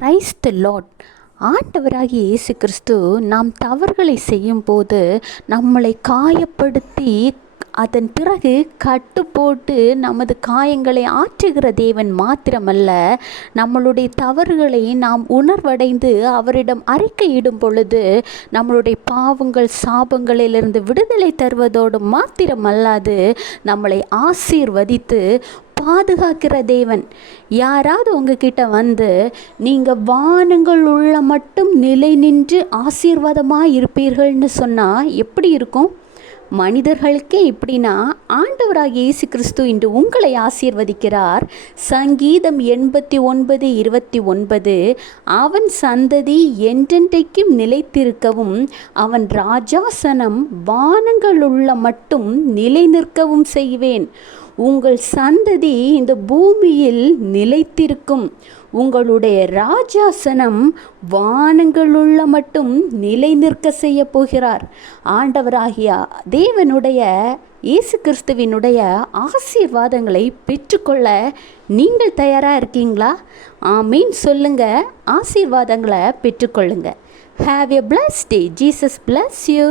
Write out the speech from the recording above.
Praise the Lord. ஆண்டவராகிய இயேசு கிறிஸ்து நாம் தவறுகளை செய்யும்போது நம்மளை காயப்படுத்தி அதன் பிறகு கட்டு போட்டு நமது காயங்களை ஆற்றுகிற தேவன் மாத்திரமல்ல, நம்மளுடைய தவறுகளை நாம் உணர்வடைந்து அவரிடம் அறிக்கையிடும் பொழுது நம்மளுடைய பாவங்கள் சாபங்களிலிருந்து விடுதலை தருவதோடு மாத்திரமல்லாது நம்மளை ஆசீர்வதித்து பாதுகாக்கிற தேவன். யாராவது உங்ககிட்ட வந்து நீங்கள் வானங்கள் உள்ள மட்டும் நிலை நின்று ஆசீர்வாதமாக இருப்பீர்கள்னு சொன்னால் எப்படி இருக்கும்? மனிதர்களுக்கே இப்படின்னா ஆண்டவராகிய இயேசு கிறிஸ்து இன்று உங்களை ஆசீர்வதிக்கிறார். சங்கீதம் 89:29, அவன் சந்ததி என்றென்றைக்கும் நிலைத்திருக்கவும் அவன் ராஜாசனம் வானங்களுள்ள மட்டும் நிலை நிற்கவும் செய்வேன். உங்கள் சந்ததி இந்த பூமியில் நிலைத்திருக்கும், உங்களுடைய ராஜாசனம் வானங்களுள்ள மட்டும் நிலை நிற்க செய்ய போகிறார். ஆண்டவராகிய தேவனுடைய இயேசு கிறிஸ்துவினுடைய ஆசீர்வாதங்களை பெற்றுக்கொள்ள நீங்கள் தயாராக இருக்கீங்களா? ஆமீன் சொல்லுங்க. ஆசீர்வாதங்களை பெற்றுக்கொள்ளுங்க. Have a blessed day. Jesus bless you.